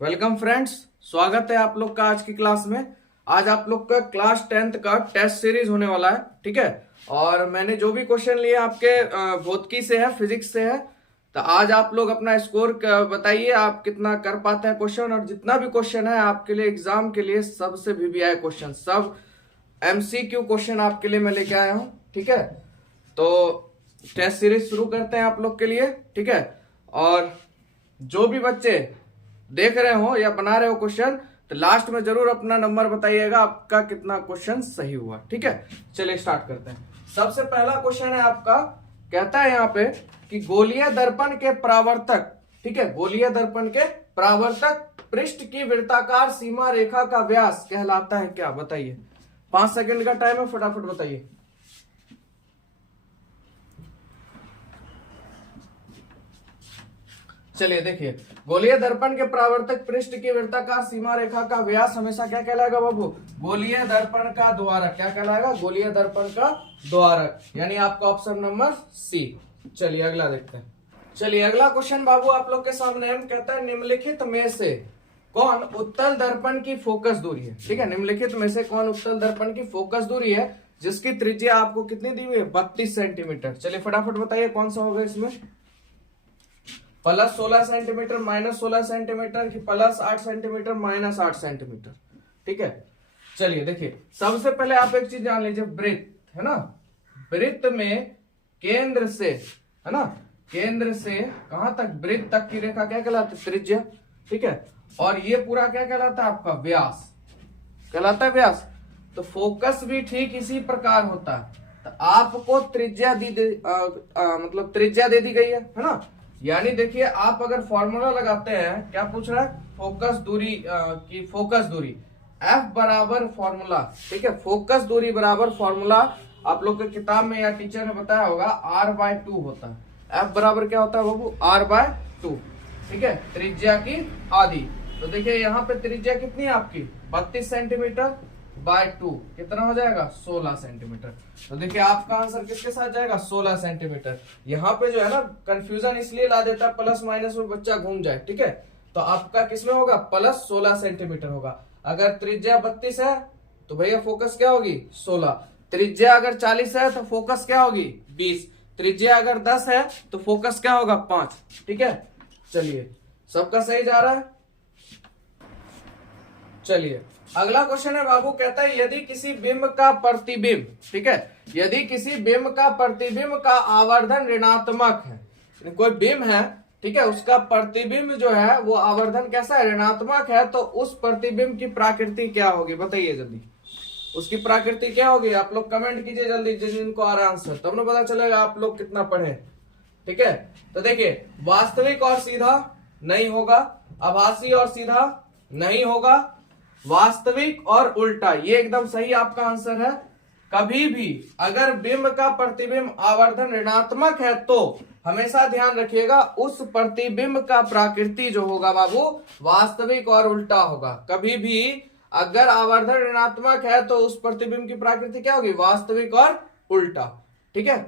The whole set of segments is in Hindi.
वेलकम फ्रेंड्स, स्वागत है आप लोग का आज की क्लास में। आज आप लोग का क्लास 10th का टेस्ट सीरीज होने वाला है, ठीक है। और मैंने जो भी क्वेश्चन लिए आपके भौतिकी से है, फिजिक्स से है, तो आज आप लोग अपना स्कोर बताइए आप कितना कर पाते हैं क्वेश्चन। और जितना भी क्वेश्चन है आपके लिए एग्जाम के लिए सबसे VVI क्वेश्चन, सब MCQ क्वेश्चन आपके लिए मैं लेके आया हूँ, ठीक है। तो टेस्ट सीरीज शुरू करते हैं आप लोग के लिए, ठीक है। और जो भी बच्चे देख रहे हो या बना रहे हो क्वेश्चन, तो लास्ट में जरूर अपना नंबर बताइएगा आपका कितना क्वेश्चन सही हुआ, ठीक है। चलिए स्टार्ट करते हैं। सबसे पहला क्वेश्चन है आपका, कहता है यहाँ पे कि गोलीय दर्पण के परावर्तक, ठीक है, गोलीय दर्पण के परावर्तक पृष्ठ की वृत्ताकार सीमा रेखा का व्यास कहलाता है क्या? बताइए, 5 सेकंड का टाइम है, फटाफट बताइए। चलिए देखिए, गोलीय दर्पण के परावर्तक पृष्ठ की वृत्ताकार सीमा रेखा का व्यास हमेशा क्या कहलाएगा बाबू? गोलीय दर्पण का द्वारक। क्या कहलाएगा? गोलीय दर्पण का द्वारक, यानी आपका ऑप्शन नंबर सी। चलिए अगला देखते हैं। चलिए अगला क्वेश्चन बाबू आप लोग के सामने हम, कहता है निम्नलिखित में से कौन उत्तल दर्पण की फोकस दूरी है? ठीक है, निम्नलिखित में से कौन उत्तल दर्पण की फोकस दूरी है जिसकी त्रिज्या आपको कितनी दी हुई है? 32 सेंटीमीटर। चलिए फटाफट बताइए कौन सा होगा इसमें? प्लस 16 सेंटीमीटर, माइनस 16 सेंटीमीटर, की प्लस 8 सेंटीमीटर, माइनस 8 सेंटीमीटर, ठीक है। चलिए देखिए, सबसे पहले आप एक चीज जान लीजिए, वृत्त है ना, वृत्त में केंद्र से, है ना, केंद्र से कहां तक? वृत्त तक की रेखा क्या कहलाती है? त्रिज्या, ठीक है। और ये पूरा क्या कहलाता है? आपका व्यास कहलाता है, व्यास। तो फोकस भी ठीक इसी प्रकार होता है। तो आपको त्रिज्या मतलब त्रिज्या दे दी गई है ना। यानी देखिए, आप अगर फॉर्मूला लगाते हैं, क्या पूछ रहा है? फोकस दूरी की फोकस दूरी F बराबर फॉर्मूला, ठीक है, फोकस दूरी बराबर फॉर्मूला आप लोग के किताब में या टीचर ने बताया होगा, R/2 होता है। F बराबर क्या होता है बाबू? R/2, ठीक है, त्रिज्या की आधी। तो देखिए यहाँ पे त्रिज्या कितनी है आपकी? 32 सेंटीमीटर बाय 2 कितना हो जाएगा? 16 सेंटीमीटर। तो देखिए आपका आंसर किसके साथ जाएगा? 16 सेंटीमीटर। यहाँ पे जो है ना, कंफ्यूजन इसलिए ला देता है प्लस माइनस में, बच्चा घूम जाए, ठीक है। तो आपका किसमें होगा? प्लस 16 सेंटीमीटर होगा। अगर त्रिज्या 32 है तो भैया फोकस क्या होगी? 16। त्रिज्या अगर 40 है तो फोकस क्या होगी? 20। त्रिज्या अगर 10 है तो फोकस क्या होगा? 5, ठीक है। चलिए सबका सही जा रहा है। चलिए अगला क्वेश्चन है बाबू, कहता है यदि किसी बिंब का प्रतिबिंब, ठीक है, यदि किसी बिंब का प्रतिबिंब का आवर्धन ऋणात्मक है, कोई बिंब है, ठीक है, उसका प्रतिबिंब जो है वो आवर्धन कैसा है? ऋणात्मक है, तो उस प्रतिबिंब की प्रकृति क्या होगी? बताइए जल्दी, उसकी प्रकृति क्या होगी? आप लोग कमेंट कीजिए जल्दी, जिनको आ रहा है आंसर, तब ना पता चलेगा आप लोग कितना पढ़े, ठीक है। तो देखिए, वास्तविक और सीधा नहीं होगा, आभासी और सीधा नहीं होगा, वास्तविक और उल्टा, ये एकदम सही आपका आंसर है। कभी भी अगर बिंब का प्रतिबिंब आवर्धन ऋणात्मक है तो हमेशा ध्यान रखिएगा उस प्रतिबिंब का प्रकृति जो होगा बाबू, वास्तविक और उल्टा होगा। कभी भी अगर आवर्धन ऋणात्मक है तो उस प्रतिबिंब की प्रकृति क्या होगी? वास्तविक और उल्टा, ठीक है।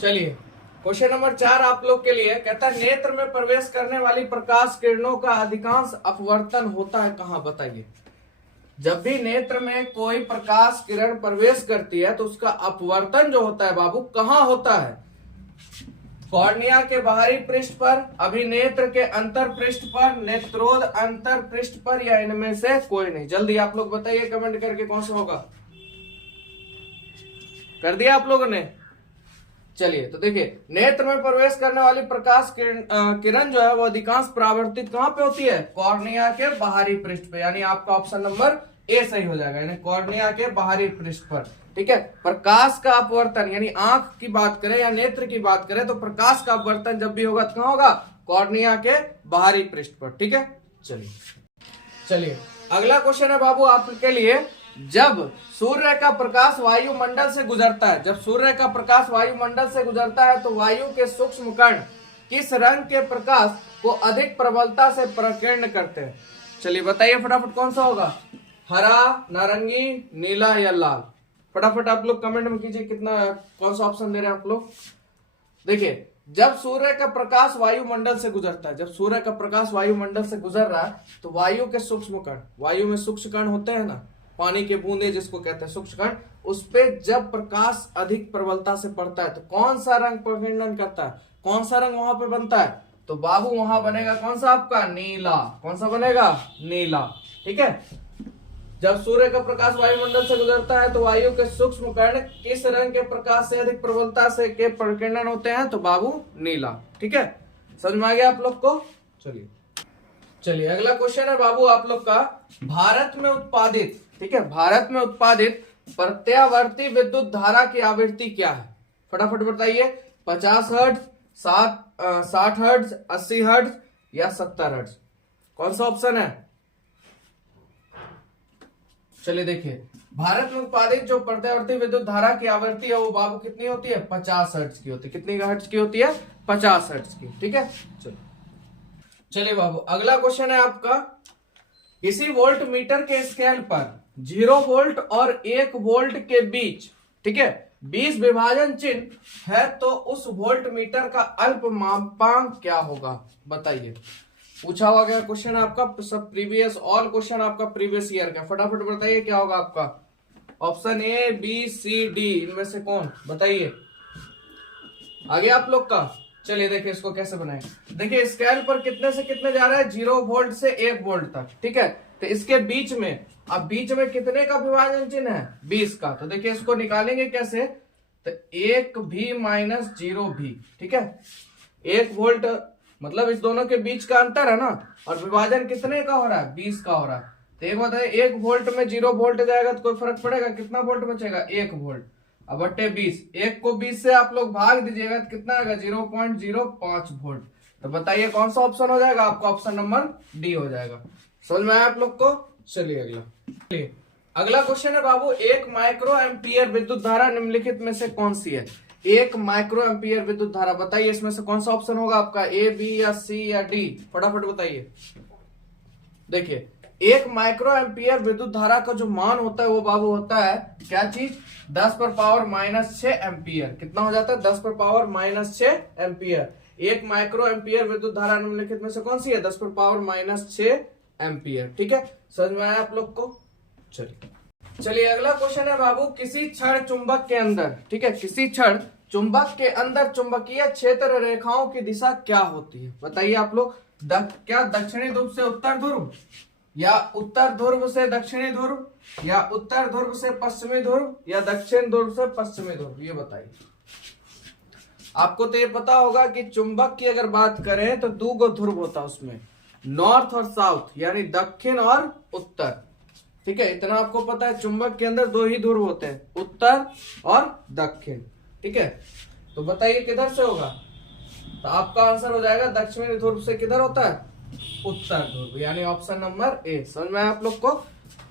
चलिए क्वेश्चन नंबर 4 आप लोग के लिए, कहता है नेत्र में प्रवेश करने वाली प्रकाश किरणों का अधिकांश अपवर्तन होता है कहां? बताइए। जब भी नेत्र में कोई प्रकाश किरण प्रवेश करती है तो उसका अपवर्तन जो होता है बाबू कहां होता है? कॉर्निया के बाहरी पृष्ठ पर, अभिनेत्र के अंतर पृष्ठ पर, नेत्रोद अंतर पृष्ठ पर, या इनमें से कोई नहीं? जल्दी आप लोग बताइए कमेंट करके कौन सा होगा। कर दिया आप लोगों ने? चलिए तो देखिए, नेत्र में प्रवेश करने वाली प्रकाश किरण जो है वो अधिकांश परावर्तित कहां पे होती है? कॉर्निया के बाहरी पृष्ठ पे, यानी आपका ऑप्शन नंबर ए सही हो जाएगा, यानी कॉर्निया के बाहरी पृष्ठ पर, ठीक है। प्रकाश का अपवर्तन, यानी आंख की बात करें या नेत्र की बात करें, तो प्रकाश का अपवर्तन जब भी होगा तो कहां होगा? कॉर्निया के बाहरी पृष्ठ पर, ठीक है। चलिए अगला क्वेश्चन है बाबू आपके लिए, जब सूर्य का प्रकाश वायुमंडल से गुजरता है, जब सूर्य का प्रकाश वायुमंडल से गुजरता है तो वायु के सूक्ष्म कण किस रंग के प्रकाश को अधिक प्रबलता से प्रकीर्ण करते हैं? चलिए बताइए फटाफट कौन सा होगा? हरा, नारंगी, नीला या लाल? फटाफट आप लोग कमेंट में कीजिए कितना, कौन सा ऑप्शन दे रहे हैं आप लोग। देखिए जब सूर्य का प्रकाश वायुमंडल से गुजरता है, जब सूर्य का प्रकाश वायुमंडल से गुजर रहा है तो वायु के सूक्ष्म कण, वायु में सूक्ष्म कण होते हैं ना, पानी के बूंदे जिसको कहते हैं सूक्ष्म कण, उस पे जब प्रकाश अधिक प्रबलता से पड़ता है तो कौन सा रंग प्रकीर्णन करता है, कौन सा रंग वहां पे बनता है, तो बाबू वहां बनेगा कौन सा आपका, नीला। कौन सा बनेगा, नीला। ठीक है, जब सूर्य का प्रकाश वायुमंडल से गुजरता है तो वायु के सूक्ष्म कण किस रंग के प्रकाश से अधिक प्रबलता से के प्रकीर्णन होते हैं, तो बाबू नीला। ठीक है, समझ में आ गया आप लोग को। चलिए अगला क्वेश्चन है बाबू आप लोग का, भारत में उत्पादित, ठीक है, भारत में उत्पादित प्रत्यावर्ती विद्युत धारा की आवृत्ति क्या है, फटाफट बताइए। 50 हर्ट्ज, 60 हर्ट्ज, 80 हर्ट्ज या 70 हर्ट्ज, कौन सा ऑप्शन है। चलिए देखिए, भारत में उत्पादित जो प्रत्यावर्ती विद्युत धारा की आवृत्ति है वो बाबू कितनी होती है, 50 हर्ट्ज की होती है। कितनी हर्ट्ज की होती है, 50 हर्ट्ज की। ठीक है, चलिए बाबू अगला क्वेश्चन है आपका, किसी वोल्ट मीटर के स्केल पर 0 वोल्ट और 1 वोल्ट के बीच, ठीक है, 20 विभाजन चिन्ह है तो उस वोल्ट मीटर का अल्पमापांक क्या होगा, बताइए। पूछा हुआ गया क्वेश्चन आपका, सब प्रीवियस ऑल क्वेश्चन आपका प्रीवियस ईयर का, फटाफट बताइए क्या होगा आपका। Option A, B, C, D, इनमें से कौन, बताइए। आगे आप लोग का, चलिए देखिए इसको कैसे बनाए। देखिए स्केल पर कितने से कितने जा रहा है, 0 वोल्ट से 1 वोल्ट तक। ठीक है, तो इसके बीच में, अब बीच में कितने का विभाजन चिन्ह है, 20 का। तो देखिए इसको निकालेंगे कैसे, तो 1 भी माइनस 0 भी। ठीक है, 1 वोल्ट मतलब इस दोनों के बीच का अंतर है ना, और विभाजन कितने का हो रहा है, 20 का हो रहा है। तो एक बात है, 1 वोल्ट में 0 वोल्ट जाएगा तो कोई फर्क पड़ेगा, कितना वोल्ट बचेगा, 1 वोल्ट। अब बट्टे 20, 1 को 20 से आप लोग भाग दीजिएगा तो कितना आएगा, 0.05 वोल्ट। तो बताइए कौन सा ऑप्शन हो जाएगा आपका, ऑप्शन नंबर डी हो जाएगा। समझ में आया आप लोग को। चलिए अगला क्वेश्चन है बाबू, 1 माइक्रो एम्पियर विद्युत धारा निम्नलिखित में से कौन सी है। 1 माइक्रो एम्पियर विद्युत धारा, बताइए इसमें से कौन सा ऑप्शन होगा आपका, ए, बी या सी या डी, फटाफट बताइए। देखिए 1 माइक्रो एम्पियर विद्युत धारा का जो मान होता है वो बाबू होता है क्या चीज, 10 पर पावर -6 एम्पियर। कितना हो जाता है, 10 पर पावर -6 एम्पियर। 1 माइक्रो एम्पियर विद्युत धारा निम्नलिखित में से कौन सी है, 10 पर पावर -6 एम्पियर। ठीक है, समझ में आया आप लोग को। चलिए अगला क्वेश्चन है बाबू, किसी क्षण चुंबक के अंदर, ठीक है, किसी क्षण चुंबक के अंदर चुंबकीय क्षेत्र रेखाओं की दिशा क्या होती है, बताइए आप लोग। क्या दक्षिणी ध्रुव से उत्तर ध्रुव, या उत्तर ध्रुव से दक्षिणी ध्रुव, या उत्तर ध्रुव से पश्चिमी ध्रुव, या दक्षिण ध्रुव से पश्चिमी ध्रुव, ये बताइए। आपको तो ये पता होगा कि चुंबक की अगर बात करें तो 2 गो ध्रुव होता है उसमें, नॉर्थ और साउथ, यानी दक्षिण और उत्तर। ठीक है, इतना आपको पता है, चुंबक के अंदर 2 ही ध्रुव होते हैं, उत्तर और दक्षिण। ठीक है, तो बताइए किधर से होगा, तो आपका आंसर हो जाएगा दक्षिणी ध्रुव से किधर होता है, उत्तर ध्रुव, यानी ऑप्शन नंबर ए। समझ में आया आप लोग को,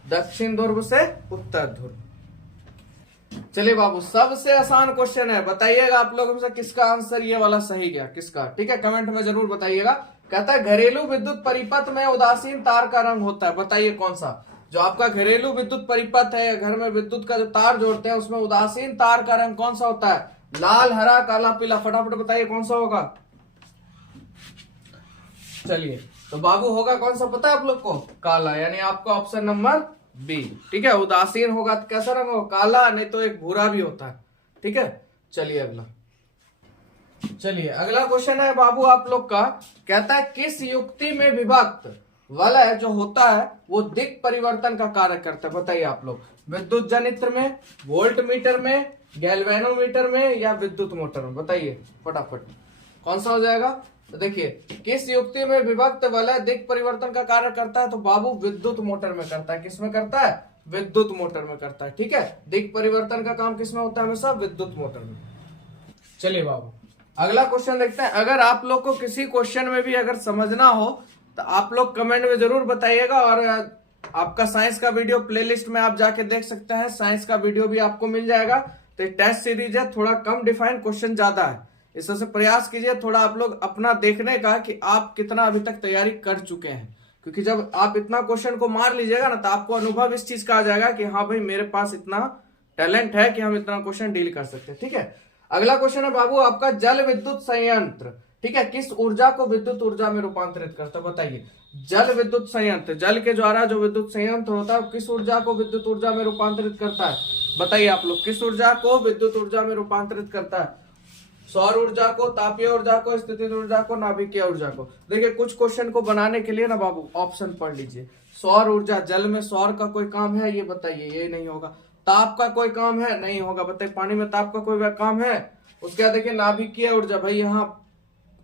दक्षिण ध्रुव से उत्तर ध्रुव। चलिए बाबू सबसे आसान क्वेश्चन है, बताइएगा आप लोगों में से किसका आंसर ये वाला सही गया, किसका। ठीक है, कमेंट में जरूर बताइएगा। कहता है घरेलू विद्युत परिपथ में उदासीन तार का रंग होता है, बताइए कौन सा। जो आपका घरेलू विद्युत परिपथ है, घर में विद्युत का जो तार जोड़ते हैं उसमें उदासीन तार का रंग कौन सा होता है, लाल, हरा, काला, पीला, फटाफट बताइए कौन सा होगा। चलिए तो बाबू होगा कौन सा पता है आप लोग को, काला, यानी आपका ऑप्शन नंबर बी। ठीक है, उदासीन होगा तो कैसा रंग होगा, काला, नहीं तो एक भूरा भी होता है। ठीक है, चलिए अगला क्वेश्चन है बाबू आप लोग का, कहता है किस युक्ति में विभक्त वलय जो होता है वो दिक् परिवर्तन का कार्य करता है, बताइए आप लोग। विद्युत जनित्र में, वोल्ट मीटर में, गैल्वेनोमीटर में, या विद्युत मोटर में, बताइए फटाफट कौन सा हो जाएगा। तो देखिए किस युक्ति में विभक्त वलय दिक् परिवर्तन का कार्य करता है, तो बाबू विद्युत मोटर में करता है। किस में करता है, विद्युत मोटर में करता है। ठीक है, दिक् परिवर्तन का काम किसमें होता है, हमेशा विद्युत मोटर में। चलिए बाबू अगला क्वेश्चन देखते हैं। अगर आप लोग को किसी क्वेश्चन में भी अगर समझना हो तो आप लोग कमेंट में जरूर बताइएगा, और आपका साइंस का वीडियो प्लेलिस्ट में आप जाके देख सकते हैं, साइंस का वीडियो भी आपको मिल जाएगा। तो टेस्ट सीरीज है, थोड़ा कम डिफाइन, क्वेश्चन ज्यादा है, इस वजह से प्रयास कीजिए थोड़ा आप लोग अपना देखने का कि आप कितना अभी तक तैयारी कर चुके हैं। क्योंकि जब आप इतना क्वेश्चन को मार लीजिएगा ना तो आपको अनुभव इस चीज का आ जाएगा कि हाँ भाई मेरे पास इतना टैलेंट है कि हम इतना क्वेश्चन डील कर सकते हैं। ठीक है, अगला क्वेश्चन है बाबू आपका जल विद्युत संयंत्र, ठीक है, किस ऊर्जा को विद्युत ऊर्जा में रूपांतरित करता है? बताइए। जल विद्युत संयंत्र, जल के द्वारा जो विद्युत संयंत्र होता है किस ऊर्जा को विद्युत ऊर्जा में रूपांतरित करता है? बताइए आप लोग, किस ऊर्जा को विद्युत ऊर्जा में रूपांतरित करता है? सौर ऊर्जा को, तापीय ऊर्जा को, स्थितिज ऊर्जा को, नाभिकीय ऊर्जा को? देखिए कुछ क्वेश्चन को बनाने के लिए ना बाबू ऑप्शन पढ़ लीजिए। सौर ऊर्जा, जल में सौर का कोई काम है? ये बताइए, ये नहीं होगा। ताप का कोई काम है? नहीं होगा। बताइए पानी में ताप का कोई काम है? उसके बाद देखिए नाभिकीय ऊर्जा, भाई यहाँ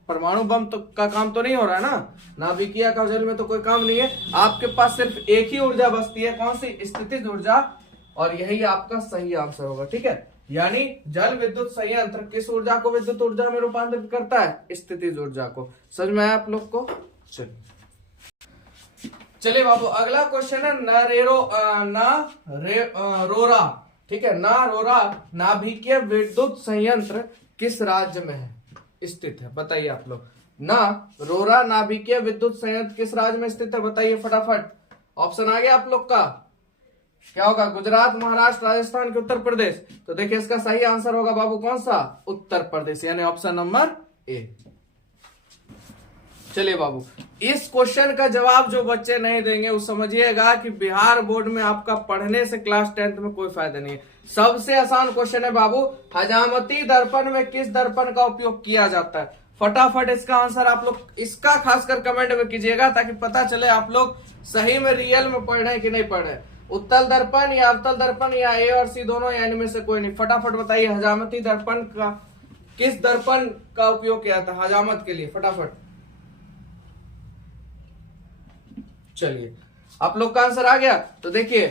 परमाणु बम तो का काम तो नहीं हो रहा है ना, नाभिकीय का जल में तो कोई काम नहीं है। आपके पास सिर्फ एक ही ऊर्जा बचती है, कौन सी? स्थितिज ऊर्जा, और यही आपका सही आंसर होगा, ठीक है। यानी जल विद्युत संयंत्र किस ऊर्जा को विद्युत ऊर्जा में रूपांतरित करता है? स्थितिज ऊर्जा को। समझ में आया आप लोग को? चलिए बाबू अगला क्वेश्चन है रोरा, ठीक है, रोरा नाभिकीय विद्युत संयंत्र किस राज्य में है स्थित है? बताइए आप लोग। रोरा नाभिकीय विद्युत संयंत्र किस राज्य में स्थित है? बताइए फटाफट। ऑप्शन आ गया आप लोग का, क्या होगा? गुजरात, महाराष्ट्र, राजस्थान के उत्तर प्रदेश? तो देखिए इसका सही आंसर होगा बाबू कौन सा? उत्तर प्रदेश, यानी ऑप्शन नंबर ए। चलिए बाबू, इस क्वेश्चन का जवाब जो बच्चे नहीं देंगे वो समझिएगा कि बिहार बोर्ड में आपका पढ़ने से क्लास 10th में कोई फायदा नहीं है। सबसे आसान क्वेश्चन है बाबू, हजामती दर्पण में किस दर्पण का उपयोग किया जाता है? फटाफट इसका आंसर आप लोग इसका खासकर कमेंट में कीजिएगा ताकि पता चले आप लोग सही में रियल में पढ़ रहे हैं कि नहीं पढ़ रहे। उत्तल दर्पण या अवतल दर्पण या ए और सी दोनों, या इनमें से कोई नहीं? फटाफट बताइए हजामती दर्पण का किस दर्पण का उपयोग किया था हजामत के लिए? फटाफट। चलिए आप लोग का आंसर आ गया। तो देखिए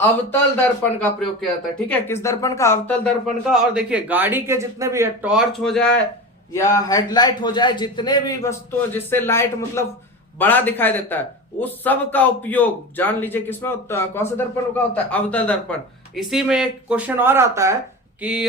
अवतल दर्पण का प्रयोग किया जाता है, ठीक है। किस दर्पण का? अवतल दर्पण का। और देखिए गाड़ी के जितने भी टॉर्च हो जाए या हेडलाइट हो जाए, जितने भी वस्तु जिससे लाइट मतलब बड़ा दिखाई देता है, उस सब का उपयोग जान लीजिए किसमें होता है? कौन सा दर्पण का होता है? अवतल दर्पण। इसी में एक क्वेश्चन और आता है कि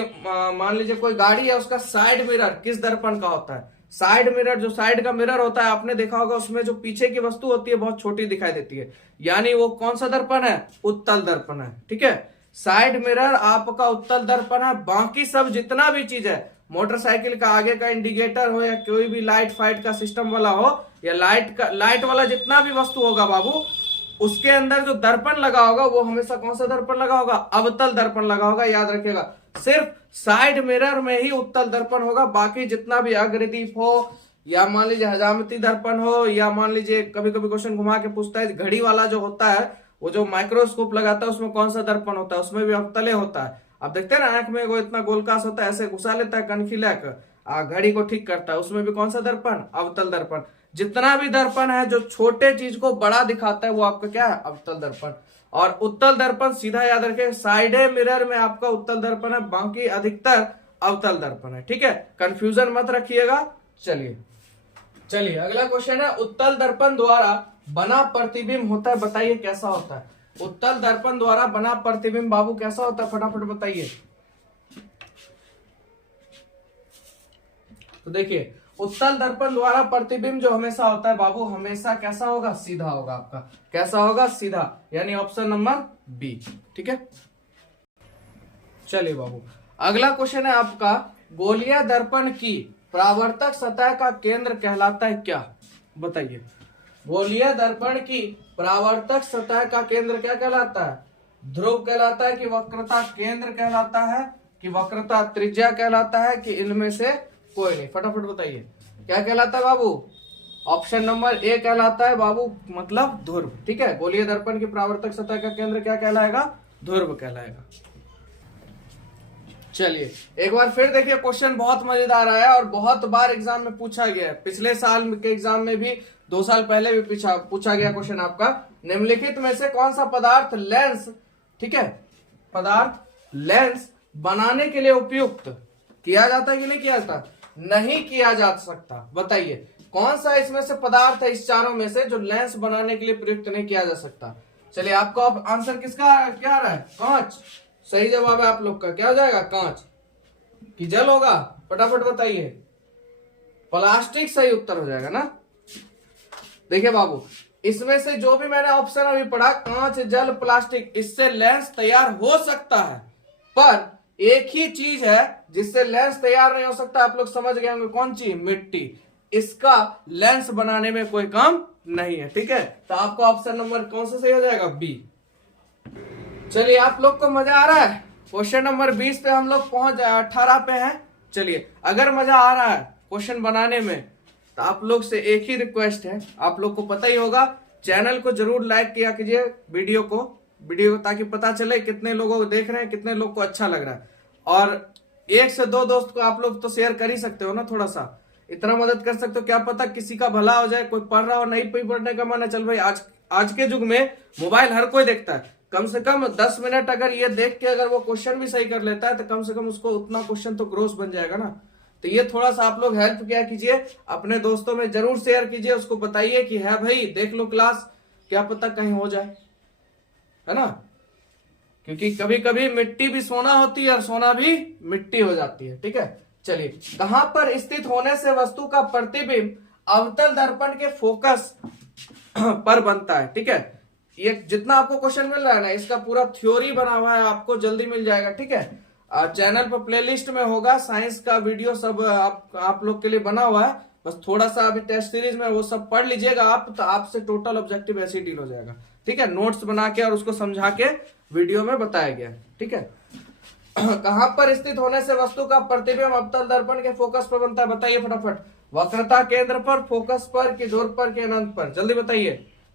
मान लीजिए कोई गाड़ी है, उसका साइड मिरर किस दर्पण का होता है? साइड मिरर, जो साइड का मिरर होता है आपने देखा होगा, उसमें जो पीछे की वस्तु होती है बहुत छोटी दिखाई देती है, यानी वो कौन सा दर्पण है? उत्तल दर्पण है, ठीक है। साइड मिरर आपका उत्तल दर्पण है। बाकी सब जितना भी चीज है, मोटरसाइकिल का आगे का इंडिकेटर हो या कोई भी लाइट फाइट का सिस्टम वाला हो या लाइट वाला जितना भी वस्तु होगा बाबू, उसके अंदर जो दर्पण लगा होगा वो हमेशा कौन सा दर्पण लगा होगा? अवतल दर्पण लगा होगा। याद रखिएगा सिर्फ साइड मिरर में ही उत्तल दर्पण होगा, बाकी जितना भी अग्रदीप हो या मान लीजिए हजामती दर्पण हो या मान लीजिए कभी कभी क्वेश्चन घुमा के पूछता है घड़ी वाला जो होता है, वो जो माइक्रोस्कोप लगाता है उसमें कौन सा दर्पण होता है? उसमें भी अवतले होता है। अब देखते हैं ना आंख में वो इतना गोलकास होता है, ऐसे घुसा लेता है कनखी लेकर घड़ी को ठीक करता है, उसमें भी कौन सा दर्पण? अवतल दर्पण। जितना भी दर्पण है जो छोटे चीज को बड़ा दिखाता है वो आपका क्या है? अवतल दर्पण। और उत्तल दर्पण सीधा याद रखें, साइड मिरर में आपका उत्तल दर्पण है, बाकी अधिकतर अवतल दर्पण है, ठीक है। कंफ्यूजन मत रखिएगा। चलिए अगला क्वेश्चन है, उत्तल दर्पण द्वारा बना प्रतिबिंब होता है, बताइए कैसा होता है? उत्तल दर्पण द्वारा बना प्रतिबिंब बाबू कैसा होता है? फटाफट बताइए। तो देखिए उत्तल दर्पण द्वारा प्रतिबिंब जो हमेशा होता है बाबू, हमेशा कैसा होगा? सीधा होगा आपका। कैसा होगा? सीधा, यानी ऑप्शन नंबर बी, ठीक है। चलिए बाबू अगला क्वेश्चन है आपका, गोलीय दर्पण की परावर्तक सतह का केंद्र कहलाता है क्या? बताइए। गोलीय दर्पण की परावर्तक सतह का केंद्र क्या कहलाता है? ध्रुव कहलाता है कि वक्रता केंद्र कहलाता है कि वक्रता त्रिज्या कहलाता है कि इनमें से कोई नहीं? फटाफट बताइए क्या कहलाता है बाबू? ऑप्शन नंबर ए कहलाता है बाबू, मतलब ध्रुव, ठीक है। गोलीय दर्पण की परावर्तक सतह का केंद्र क्या कहलाएगा? ध्रुव कहलाएगा। चलिए एक बार फिर देखिए, क्वेश्चन बहुत मजेदार आया और बहुत बार एग्जाम में पूछा गया है। पिछले साल के एग्जाम में भी 2 साल पहले भी पूछा गया क्वेश्चन आपका, निम्नलिखित में से कौन सा पदार्थ लेंस, ठीक है, पदार्थ लेंस बनाने के लिए उपयुक्त किया जाता है कि नहीं किया जाता? नहीं किया जा सकता। बताइए कौन सा इसमें से पदार्थ है इस चारों में से जो लेंस बनाने के लिए प्रयुक्त नहीं किया जा सकता? चलिए आपका आंसर किसका क्या आ रहा है? कांच। सही जवाब है आप लोग का, क्या हो जाएगा? कांच कि जल होगा? फटाफट बताइए। प्लास्टिक सही उत्तर हो जाएगा ना। देखिए बाबू इसमें से जो भी मैंने ऑप्शन अभी पढ़ा, कांच, जल, प्लास्टिक, इससे लेंस तैयार हो सकता है, पर एक ही चीज है जिससे लेंस तैयार नहीं हो सकता, आप लोग समझ गए होंगे कौन चीज, मिट्टी। इसका लेंस बनाने में कोई काम नहीं है, ठीक है। तो आपका ऑप्शन नंबर कौन सा सही हो जाएगा, बी। चलिए आप लोग को मजा आ रहा है, क्वेश्चन नंबर 20 पे हम लोग पहुंच 18 पे हैं। चलिए अगर मजा आ रहा है क्वेश्चन बनाने में तो आप लोग से एक ही रिक्वेस्ट है, आप लोग को पता ही होगा, चैनल को जरूर लाइक किया कीजिए वीडियो को, ताकि पता चले कितने लोगों को देख रहे हैं, कितने लोग को अच्छा लग रहा है। और 1 से 2 दोस्त को आप लोग तो शेयर कर ही सकते हो ना, थोड़ा सा इतना मदद कर सकते हो, क्या पता किसी का भला हो जाए, कोई पढ़ रहा हो, नहीं पढ़ने का मन है, चल भाई आज के युग में मोबाइल हर कोई देखता है, कम से कम 10 मिनट अगर ये देख के अगर वो क्वेश्चन भी सही कर लेता है तो कम से कम उसको उतना क्वेश्चन तो ग्रोस बन जाएगा ना। तो ये थोड़ा सा आप लोग हेल्प क्या कीजिए, अपने दोस्तों में जरूर शेयर कीजिए, उसको बताइए कि है भाई देख लो क्लास, क्या पता कहीं हो जाए, है ना। क्योंकि कभी कभी मिट्टी भी सोना होती है और सोना भी मिट्टी हो जाती है, ठीक है। चलिए, कहां पर स्थित होने से वस्तु का प्रतिबिंब अवतल दर्पण के फोकस पर बनता है, ठीक है। ये जितना आपको क्वेश्चन मिल रहा है ना, इसका पूरा थ्योरी बना हुआ है, आपको जल्दी मिल जाएगा, ठीक है। चैनल पर प्लेलिस्ट में होगा, साइंस का वीडियो सब आप लोग के लिए बना हुआ है, बस थोड़ा सा अभी टेस्ट सीरीज में वो सब पढ़ लीजिएगा आप, तो आपसे टोटल ऑब्जेक्टिव ऐसे ही डील हो जाएगा, ठीक है। नोट्स बना के और उसको समझा के वीडियो में बताया गया, ठीक है। कहां पर स्थित होने से वस्तु का प्रतिबिंब अवतल दर्पण के फोकस पर बनता है, बताइए फटाफट। वक्रता केंद्र पर, फोकस पर, कि जोर पर, कि अनंत पर, जल्दी बताइए।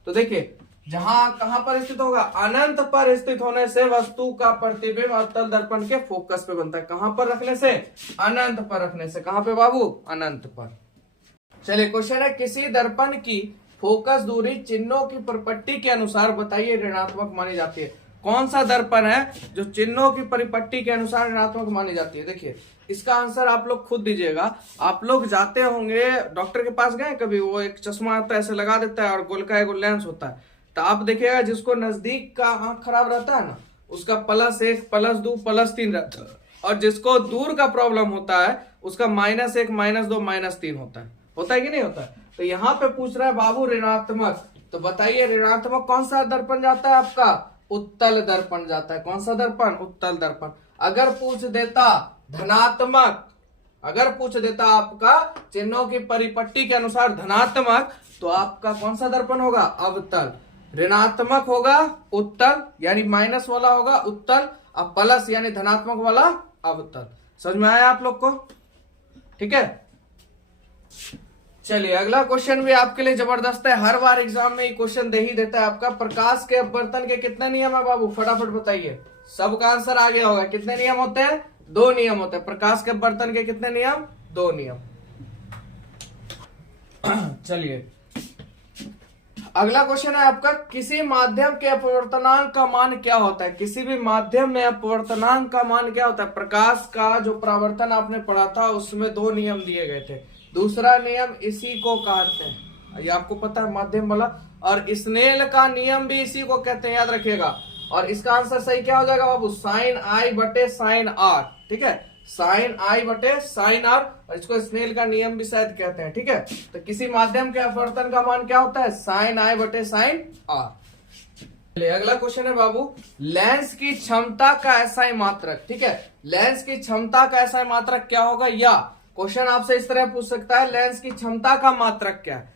तो देखिए जहां कहां पर स्थित होगा, अनंत पर स्थित होने से वस्तु का प्रतिबिंब अवतल दर्पण के फोकस पे बनता है। कहां पर रखने से, अनंत पर रखने से। कहां पे बाबू, अनंत पर। चलिए क्वेश्चन है, किसी दर्पण की फोकस दूरी चिन्हों की परिपट्टी के अनुसार बताइए ऋणात्मक मानी जाती है। कौन सा दर्पण है जो चिन्हों की परिपट्टी के अनुसार ऋणात्मक मानी जाती है। देखिए इसका आंसर आप लोग खुद दीजिएगा। आप लोग जाते होंगे डॉक्टर के पास, गए कभी, वो एक चश्मा आता है ऐसे लगा देता है और गोल का एक लेंस होता है, तो आप देखिएगा जिसको नजदीक का आंख खराब रहता है ना, उसका +1, +2, +3 रहता है, और जिसको दूर का प्रॉब्लम होता है उसका -1, -2, -3 होता है कि नहीं होता है। तो यहाँ पे पूछ रहा है बाबू ऋणात्मक, तो बताइए ऋणात्मक कौन सा दर्पण जाता है आपका, उत्तल दर्पण जाता है। कौन सा दर्पण, उत्तल दर्पण। अगर पूछ देता धनात्मक, अगर पूछ देता आपका चिन्हों की परिपट्टी के अनुसार धनात्मक, तो आपका कौन सा दर्पण होगा, अवतल। ऋणात्मक होगा उत्तल, यानी माइनस वाला होगा उत्तल, अब प्लस यानी धनात्मक वाला अवतल। समझ में आया आप लोग को, ठीक है। चलिए अगला क्वेश्चन भी आपके लिए जबरदस्त है, हर बार एग्जाम में ये क्वेश्चन दे ही देता है आपका। प्रकाश के अपवर्तन के कितने नियम है बाबू, फटाफट बताइए। सबका आंसर आ गया होगा। कितने नियम होते हैं, 2 नियम होते हैं। प्रकाश के अपवर्तन के कितने नियम, 2 नियम। चलिए अगला क्वेश्चन है आपका, किसी माध्यम के अपवर्तनांक का मान क्या होता है। किसी भी माध्यम में अपवर्तनांक का मान क्या होता है। प्रकाश का जो परावर्तन आपने पढ़ा था उसमें 2 नियम दिए गए थे। दूसरा नियम इसी को कहते हैं, ये आपको पता है, माध्यम वाला। और स्नेल का नियम भी इसी को कहते हैं, याद रखिएगा। और इसका आंसर सही क्या हो जाएगा बाबू, sin I बटे sin R, ठीक है। sin I बटे sin R, और इसको स्नेल का नियम भी शायद कहते हैं, ठीक है। तो किसी माध्यम के अपवर्तन का मान क्या होता है, sin I बटे sin R। अगला क्वेश्चन है बाबू, लेंस की क्षमता का एसआई मात्रक, ठीक है। लेंस की क्षमता का एसआई मात्रक क्या होगा, या क्वेश्चन आपसे इस तरह पूछ सकता है, लेंस की क्षमता का मात्रक क्या है।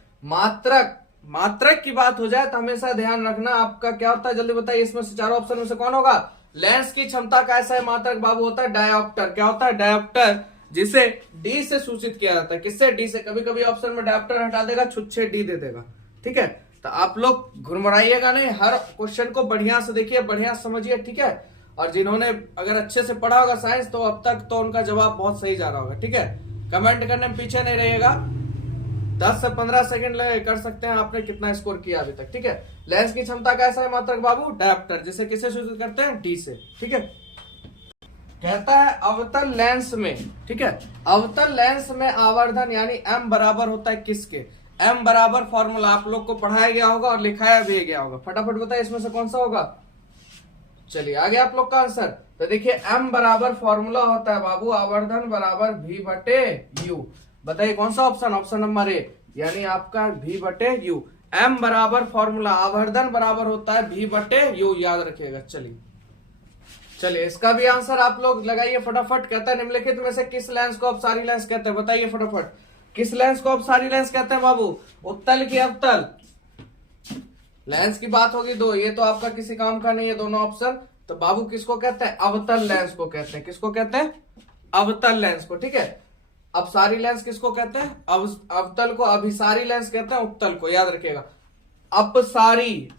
मात्रक की बात हो जाए तो हमेशा ध्यान रखना आपका क्या होता है, जल्दी बताइए। इसमें से चारों ऑप्शन में से कौन होगा, लेंस की क्षमता का एसआई मात्रक बाबू होता है डायोप्टर। क्या होता है, डायोप्टर, जिसे डी से सूचित किया जाता है। किससे, डी से। कभी कभी ऑप्शन में डायोप्टर हटा देगा, छुच्छे डी दे देगा, ठीक है। तो आप लोग घुरमुराइएगा नहीं, हर क्वेश्चन को बढ़िया से देखिए, बढ़िया समझिए, ठीक है। और जिन्होंने अगर अच्छे से पढ़ा होगा साइंस, तो अब तक तो उनका जवाब बहुत सही जा रहा होगा, ठीक है। कमेंट करने में पीछे नहीं रहिएगा, 10 से 15 सेकंड लगे कर सकते हैं आपने कितना स्कोर किया अभी तक, ठीक है। लेंस की क्षमता कैसा है मात्रक बाबू, डायोप्टर, जिसे किसे सूचित करते हैं, डी से, ठीक है। कहता है अवतल लेंस में, ठीक है, अवतल लेंस में आवर्धन यानी m बराबर होता है किसके। m बराबर फॉर्मूला आप लोग को पढ़ाया गया होगा और लिखाया भी गया होगा। फटाफट बताइए इसमें से कौन सा होगा। चलिए आगे आप लोग का आंसर। तो देखिए m बराबर फॉर्मूला होता है बाबू, आवर्धन बराबर v बटे u। बताइए कौन सा ऑप्शन, ऑप्शन नंबर ए, यानी आपका v बटे u। m बराबर फॉर्मूला, आवर्धन बराबर होता है v बटे u, याद रखिएगा। चलिए चलिए इसका भी आंसर आप लोग लगाइए फटाफट। कहता है निम्नलिखित में से किस लेंस को अपसारी लेंस कहते हैं, बताइए फटाफट। किस लेंस को अपसारी लेंस कहते हैं बाबू, उत्तल की अवतल? लेंस की बात होगी दो, ये तो आपका किसी काम का नहीं है दोनों ऑप्शन। तो बाबू किसको कहते हैं, अवतल लेंस को कहते हैं। किसको कहते हैं, अवतल लेंस को, ठीक है। अपसारी लेंस किसको कहते हैं, अवतल को। अभिसारी लेंस कहते हैं उत्तल को, याद रखिएगा। अपसारी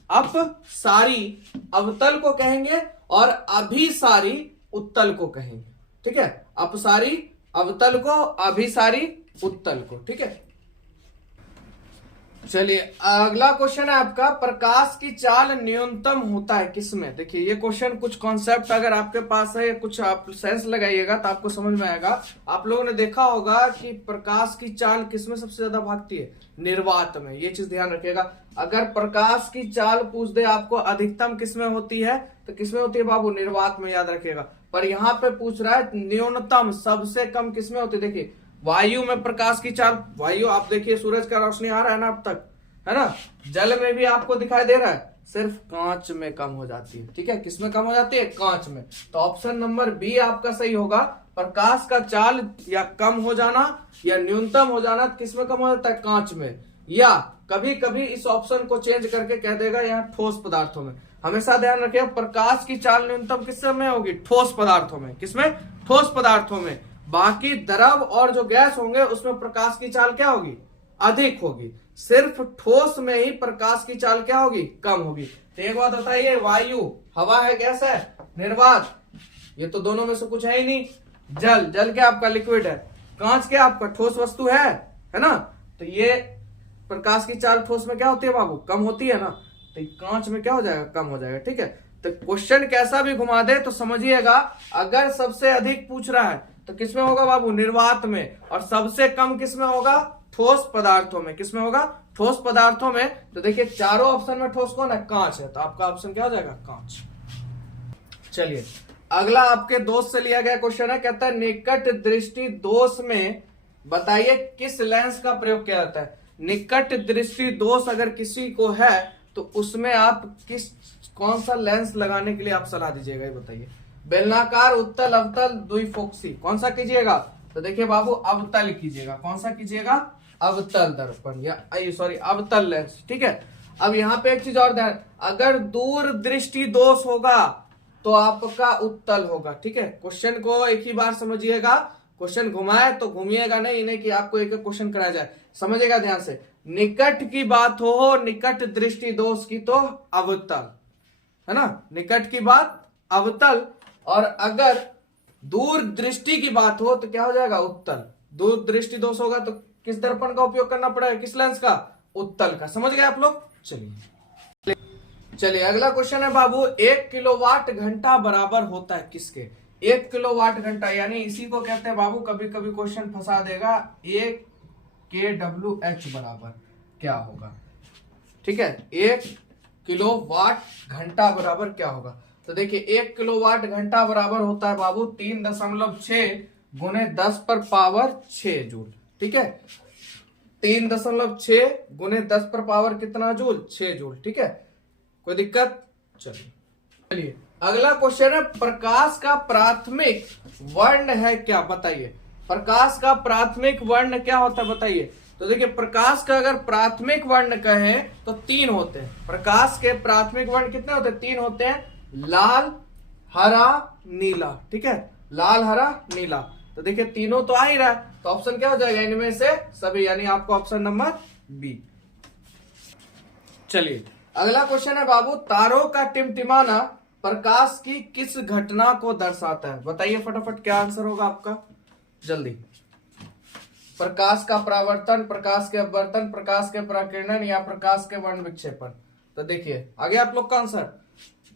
अवतल को कहेंगे और अभिसारी उत्तल को कहेंगे, ठीक है। अपसारी अवतल को, अभिसारी उत्तल को, ठीक है। चलिए अगला क्वेश्चन है आपका, प्रकाश की चाल न्यूनतम होता है किसमें? देखिए ये क्वेश्चन कुछ कॉन्सेप्ट अगर आपके पास है, कुछ आप सेंस लगाइएगा तो आपको समझ में आएगा। आप लोगों ने देखा होगा कि प्रकाश की चाल किसमें सबसे ज्यादा भागती है, निर्वात में। ये चीज ध्यान रखिएगा। अगर प्रकाश की चाल पूछ दे आपको अधिकतम किसमें होती है, तो किसमें होती है बाबू, निर्वात में, याद रखिएगा। पर यहाँ पे पूछ रहा है न्यूनतम, सबसे कम किसमें होती है। देखिए वायु में प्रकाश की चाल, वायु आप देखिए सूरज का रोशनी आ रहा है ना अब तक, है ना। जल में भी आपको दिखाई दे रहा है, सिर्फ कांच में कम हो जाती है, ठीक है। किसमें कम हो जाती है, कांच में। तो ऑप्शन नंबर बी आपका सही होगा। प्रकाश का चाल या कम हो जाना या न्यूनतम हो जाना किसमें कम हो जाता है, कांच में। या कभी कभी इस ऑप्शन को चेंज करके कह देगा यहाँ ठोस पदार्थों में। हमेशा ध्यान रखिए प्रकाश की चाल न्यूनतम किसमें में होगी, ठोस पदार्थों में। किसमें, ठोस पदार्थों में। बाकी द्रव और जो गैस होंगे उसमें प्रकाश की चाल क्या होगी, अधिक होगी। सिर्फ ठोस में ही प्रकाश की चाल क्या होगी, कम होगी। तो एक बात बताइए, वायु हवा है, गैस है, निर्वात? ये तो दोनों में से कुछ है ही नहीं। जल क्या आपका, लिक्विड है। कांच क्या आपका, ठोस वस्तु है ना। तो ये प्रकाश की चाल ठोस में क्या होती है बाबू, कम होती है ना। तो कांच में क्या हो जाएगा, कम हो जाएगा, ठीक है। तो क्वेश्चन कैसा भी घुमा दे तो समझिएगा, अगर सबसे अधिक पूछ रहा है तो किसमें होगा बाबू, निर्वात में। और सबसे कम किसमें होगा, ठोस पदार्थों में। किसमें होगा, ठोस पदार्थों में। तो देखिए चारों ऑप्शन में ठोस कौन है, कांच है। तो आपका ऑप्शन क्या हो जाएगा, कांच। चलिए अगला आपके दोस्त से लिया गया क्वेश्चन है। कहता है निकट दृष्टि दोष में बताइए किस लेंस का प्रयोग किया जाता है। निकट दृष्टि दोष अगर किसी को है तो उसमें आप कौन सा लेंस लगाने के लिए आप सलाह दीजिएगा, ये बताइए। बेलनाकार, उत्तल, अवतल, द्विफोक्सी, कौन सा कीजिएगा? तो देखिए बाबू अवतल कीजिएगा। कौन सा कीजिएगा, अवतल दर्पण या सॉरी अवतल लेंस, ठीक है। अब यहाँ पे एक चीज और ध्यान, अगर दूर दृष्टि दोष होगा तो आपका उत्तल होगा, ठीक है। क्वेश्चन को एक ही बार समझिएगा, क्वेश्चन घुमाए तो घूमिएगा नहीं, इन्हें कि आपको एक एक क्वेश्चन कराया जाए। समझिएगा ध्यान से, निकट की बात हो, निकट दृष्टि दोष की तो अवतल, है ना। निकट की बात अवतल, और अगर दूर दृष्टि की बात हो तो क्या हो जाएगा, उत्तल। दूर दृष्टि दोष होगा तो किस दर्पण का उपयोग करना पड़ेगा, किस लेंस का, उत्तल का। समझ गए आप लोग। चलिए अगला क्वेश्चन है बाबू, 1 किलोवाट घंटा बराबर होता है किसके? 1 किलोवाट घंटा यानी इसी को कहते हैं बाबू, कभी कभी क्वेश्चन फंसा देगा, 1 kWh बराबर क्या होगा, ठीक है। 1 किलोवाट घंटा बराबर क्या होगा? तो देखिए 1 किलोवाट घंटा बराबर होता है बाबू 3.6 गुने 10 पर पावर 6 जूल, ठीक है। 3.6 गुने 10 पर पावर कितना जूल, 6 जूल, ठीक है। कोई दिक्कत? चलिए अगला क्वेश्चन है, प्रकाश का प्राथमिक वर्ण है क्या, बताइए। प्रकाश का प्राथमिक वर्ण क्या होता है बताइए। तो देखिए प्रकाश का अगर प्राथमिक वर्ण कहें तो 3 होते हैं। प्रकाश के प्राथमिक वर्ण कितने होते हैं, 3 होते हैं, लाल, हरा, नीला, ठीक है। लाल, हरा, नीला। तो देखिए तीनों तो आ ही रहा है, तो ऑप्शन क्या हो जाएगा, इनमें से सभी, यानी आपको ऑप्शन नंबर बी। चलिए अगला क्वेश्चन है बाबू, तारों का टिमटिमाना प्रकाश की किस घटना को दर्शाता है, बताइए फटाफट क्या आंसर होगा आपका, जल्दी। प्रकाश का परावर्तन, प्रकाश के अपवर्तन, प्रकाश के पराकिरणन या प्रकाश के वर्ण विक्षेपण। तो देखिए आगे आप लोग का आंसर,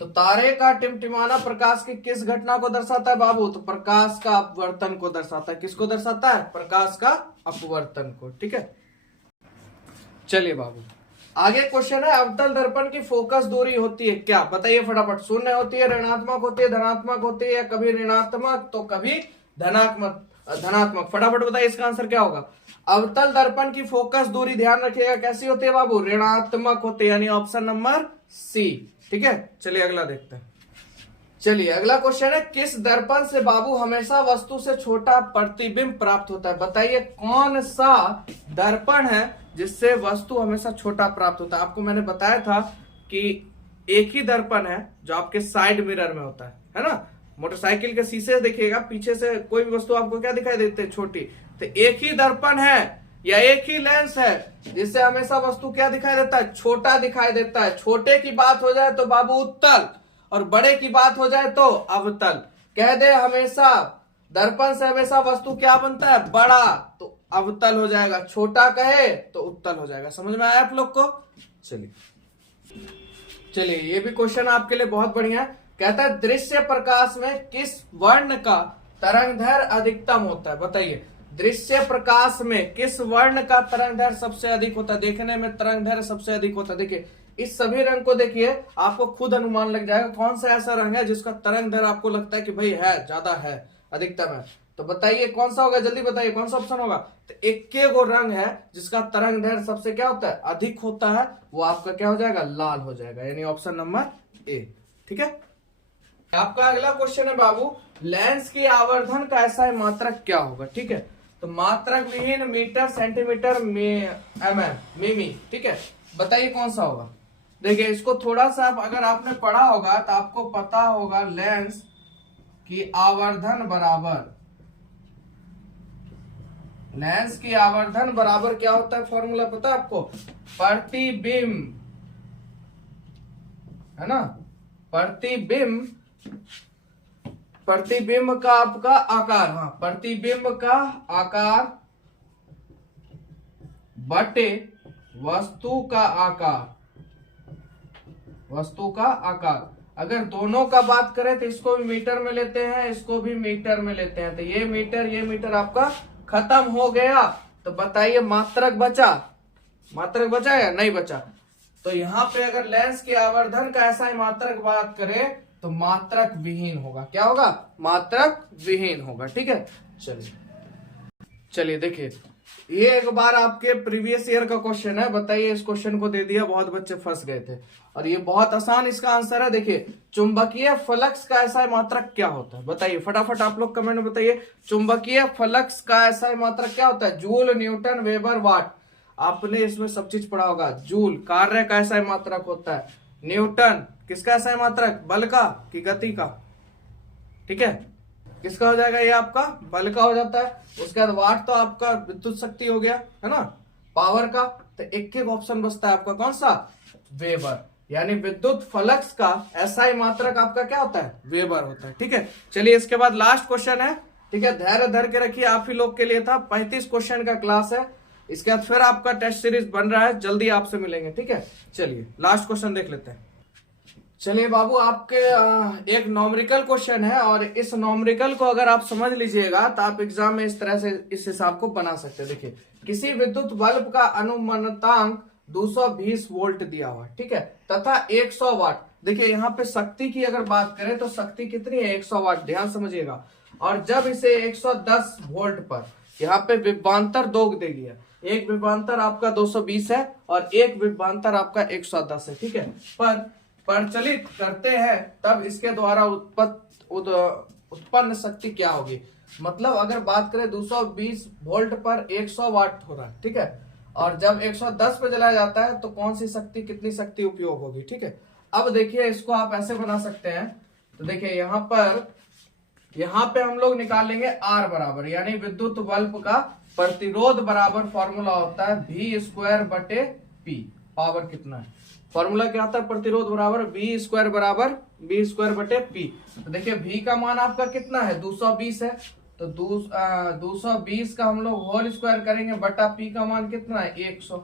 तो तारे का टिमटिमाना प्रकाश की किस घटना को दर्शाता है बाबू, तो प्रकाश का अपवर्तन को दर्शाता है। किसको दर्शाता है, प्रकाश का अपवर्तन को, ठीक है। चलिए बाबू आगे क्वेश्चन है, अवतल दर्पण की फोकस दूरी होती है क्या, बताइए फटाफट। शून्य होती है, ऋणात्मक होती है, धनात्मक होती है, या कभी ऋणात्मक तो कभी धनात्मक। फटाफट बताइए इसका आंसर क्या होगा। अवतल दर्पण की फोकस दूरी ध्यान रखिएगा कैसी होती है बाबू, ऋणात्मक होती है, यानी ऑप्शन नंबर सी, ठीक है। चलिए अगला देखते हैं। चलिए अगला क्वेश्चन है, किस दर्पण से बाबू हमेशा वस्तु से छोटा प्रतिबिंब प्राप्त होता है? बताइए कौन सा दर्पण है जिससे वस्तु हमेशा छोटा प्राप्त होता है? आपको मैंने बताया था कि एक ही दर्पण है जो आपके साइड मिरर में होता है ना। मोटरसाइकिल के शीशे देखिएगा, पीछे से कोई भी वस्तु आपको क्या दिखाई देती है? छोटी। तो एक ही दर्पण है या एक ही लेंस है जिससे हमेशा वस्तु क्या दिखाई देता है? छोटा दिखाई देता है। छोटे की बात हो जाए तो बाबू उत्तल, और बड़े की बात हो जाए तो अवतल। कह दे हमेशा दर्पण से हमेशा वस्तु क्या बनता है? बड़ा, तो अवतल हो जाएगा। छोटा कहे तो उत्तल हो जाएगा। समझ में आया आप लोग को? चलिए ये भी क्वेश्चन आपके लिए बहुत बढ़िया है। कहता है दृश्य प्रकाश में किस वर्ण का तरंगदैर्घ्य अधिकतम होता है? बताइए दृश्य प्रकाश में किस वर्ण का तरंगदैर्घ्य सबसे अधिक होता है? देखने में तरंगदैर्घ्य सबसे अधिक होता है। देखिए इस सभी रंग को देखिए, आपको खुद अनुमान लग जाएगा कौन सा ऐसा रंग है जिसका तरंगदैर्घ्य आपको लगता है कि भाई है, ज्यादा है, अधिकतम है। तो बताइए कौन सा होगा? जल्दी बताइए कौन सा ऑप्शन होगा? तो एक वो रंग है जिसका तरंगदैर्घ्य सबसे क्या होता है? अधिक होता है। वो आपका क्या हो जाएगा? लाल हो जाएगा, यानी ऑप्शन नंबर ए। ठीक है। आपका अगला क्वेश्चन है बाबू, लेंस की आवर्धन का ऐसा मात्रक क्या होगा? ठीक है, तो मात्रक विहीन मीटर सेंटीमीटर मिमी। ठीक है, बताइए कौन सा होगा? देखिए इसको थोड़ा सा अगर आपने पढ़ा होगा तो आपको पता होगा, लेंस की आवर्धन बराबर क्या होता है? फॉर्मूला पता है आपको? प्रतिबिंब, है ना। प्रतिबिंब का आपका आकार, हाँ, प्रतिबिंब का आकार बटे वस्तु का आकार। अगर दोनों का बात करें तो इसको भी मीटर में लेते हैं, इसको भी मीटर में लेते हैं, तो ये मीटर आपका खत्म हो गया। तो बताइए मात्रक बचा या नहीं बचा? तो यहाँ पे अगर लेंस के आवर्धन का ऐसा ही मात्रक बात करें तो मात्रक विहीन होगा। क्या होगा? मात्रक विहीन होगा। ठीक है, चलिए देखिए ये एक बार आपके प्रीवियस ईयर का क्वेश्चन है। बताइए इस क्वेश्चन को दे दिया, बहुत बच्चे फंस गए थे, और ये बहुत आसान इसका आंसर है। देखिए चुंबकीय फ्लक्स का ऐसा मात्रक क्या होता है? बताइए फटाफट आप लोग कमेंट में बताइए, चुंबकीय फ्लक्स का ऐसा मात्रक क्या होता है? जूल, न्यूटन, वेबर, वाट। आपने इसमें सब चीज पढ़ा होगा। जूल कार्य का ऐसा मात्रक होता है, न्यूटन किसका ऐसा मात्रक? बल का कि गति का? ठीक है, किसका हो जाएगा? ये आपका बल का हो जाता है। उसके बाद वाट तो आपका विद्युत शक्ति हो गया, है ना, पावर का। तो एक ऑप्शन बचता है आपका, कौन सा? वेबर, यानी विद्युत फ्लक्स का एसआई मात्रक आपका क्या होता है? वेबर होता है। ठीक है, चलिए इसके बाद लास्ट क्वेश्चन है। ठीक है, धैर्य धर के रखिए, आप ही लोग के लिए था। 35 क्वेश्चन का क्लास है, इसके बाद फिर आपका टेस्ट सीरीज बन रहा है, जल्दी आपसे मिलेंगे। ठीक है, चलिए लास्ट क्वेश्चन देख लेते हैं। चलिए बाबू आपके एक नॉमरिकल क्वेश्चन है, और इस नॉमरिकल को अगर आप समझ लीजिएगा तो आप एग्जाम में इस तरह से इस हिसाब को बना सकते हैं। देखिए किसी विद्युत बल्ब का अनुमानतांक 220 वोल्ट दिया हुआ है, ठीक है, तथा 100 वाट। देखिए यहाँ पे शक्ति की अगर बात करें तो शक्ति कितनी है? 100 वाट, ध्यान समझिएगा। और जब इसे 110 वोल्ट पर यहाँ पे विभवांतर दो दे दिया, एक विभवांतर आपका 220 है और एक विभवांतर आपका 110 है। ठीक है, पर प्रचलित करते हैं तब इसके द्वारा उत्पन्न शक्ति क्या होगी? मतलब अगर बात करें 220 वोल्ट पर 100 वाट हो रहा है, ठीक है, और जब 110 पे चला जाता है तो कौन सी शक्ति, कितनी शक्ति उपयोग होगी? ठीक है, अब देखिए इसको आप ऐसे बना सकते हैं। तो देखिए यहाँ पे हम लोग निकाल लेंगे आर बराबर, यानी विद्युत बल्ब का प्रतिरोध बराबर फॉर्मूला होता है V² बटे P। पावर कितना है? फॉर्मूला क्या आता है? प्रतिरोध बराबर V² बटे P। तो देखिए V का मान आपका कितना है? 220 है, तो 220 का हम लोग होल स्क्वायर करेंगे बटा P का मान कितना है? 100।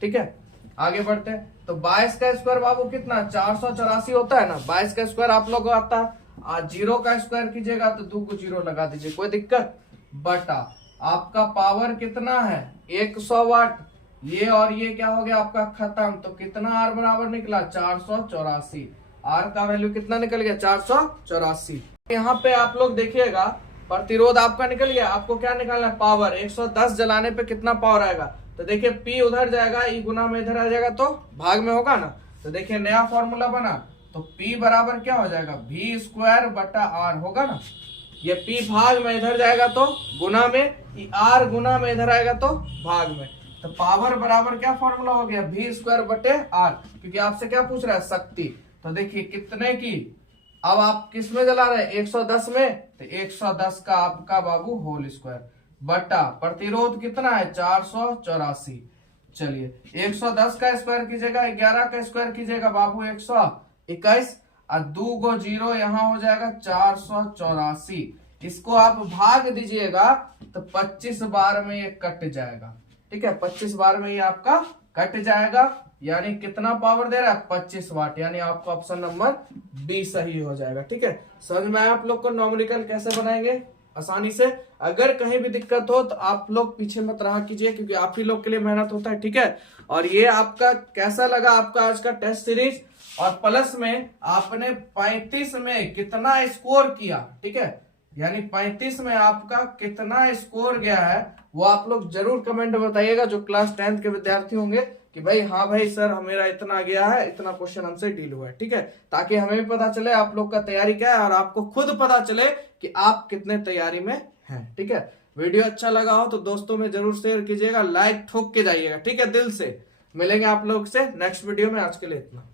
ठीक है, आगे बढ़ते हैं। तो 22 का स्क्वायर बाबू कितना? 484 होता है ना। 22 का स्क्वायर आप लोग आता है, आज 0 का स्क्वायर कीजिएगा तो 2 को 0 लगा दीजिए, कोई दिक्कत। बटा आपका पावर कितना है? 100 वाट। ये और ये क्या हो गया आपका? खत्म। तो कितना आर बराबर निकला? 484। आर का वैल्यू कितना निकल गया? 484। यहाँ पे आप लोग देखिएगा प्रतिरोध आपका निकल गया। आपको क्या निकालना है? पावर। 110 जलाने पे कितना पावर आएगा? तो देखिए P उधर जाएगा, E गुना में इधर आ जाएगा तो भाग में होगा ना। तो देखिए नया फॉर्मूला बना तो P बराबर क्या हो जाएगा, V स्क्वायर बटा R होगा ना। ये P भाग में इधर जाएगा तो गुना में, R गुना में इधर आएगा तो भाग में। तो पावर बराबर क्या फॉर्मूला हो गया, V स्क्वायर बटे R, क्योंकि आपसे क्या पूछ रहा है, शक्ति। तो देखिए कितने की, अब आप किस में जला रहे हैं, 110 में, तो 110 का आपका बाबू होल स्क्वायर बटा प्रतिरोध कितना है 484। चलिए 110 का स्क्वायर कीजिएगा, 11 का स्क्वायर कीजिएगा बाबू 121, और 2 गो 0 यहाँ हो जाएगा 484। इसको आप भाग दीजिएगा तो 25 बार में ये कट जाएगा। ठीक है, 25 बार में ये आपका कट जाएगा, यानी कितना पावर दे रहा है 25 वाट, यानी आपका ऑप्शन नंबर बी सही हो जाएगा। ठीक है, समझ में आया आप लोग को न्यूमेरिकल कैसे बनाएंगे आसानी से। अगर कहीं भी दिक्कत हो तो आप लोग पीछे मत रहा कीजिए, क्योंकि आप ही लोग के लिए मेहनत होता है। ठीक है, और ये आपका कैसा लगा आपका आज का टेस्ट सीरीज, और प्लस में आपने 35 में कितना स्कोर किया। ठीक है, यानी 35 में आपका कितना स्कोर गया है वो आप लोग जरूर कमेंट में बताइएगा, जो क्लास 10th के विद्यार्थी होंगे, कि भाई हाँ भाई सर मेरा इतना गया है, इतना क्वेश्चन हमसे डील हुआ है। ठीक है, ताकि हमें भी पता चले आप लोग का तैयारी क्या है, और आपको खुद पता चले कि आप कितने तैयारी में हैं। ठीक है, वीडियो अच्छा लगा हो तो दोस्तों में जरूर शेयर कीजिएगा, लाइक ठोक के जाइएगा। ठीक है, दिल से। मिलेंगे आप लोग से नेक्स्ट वीडियो में, आज के लिए इतना।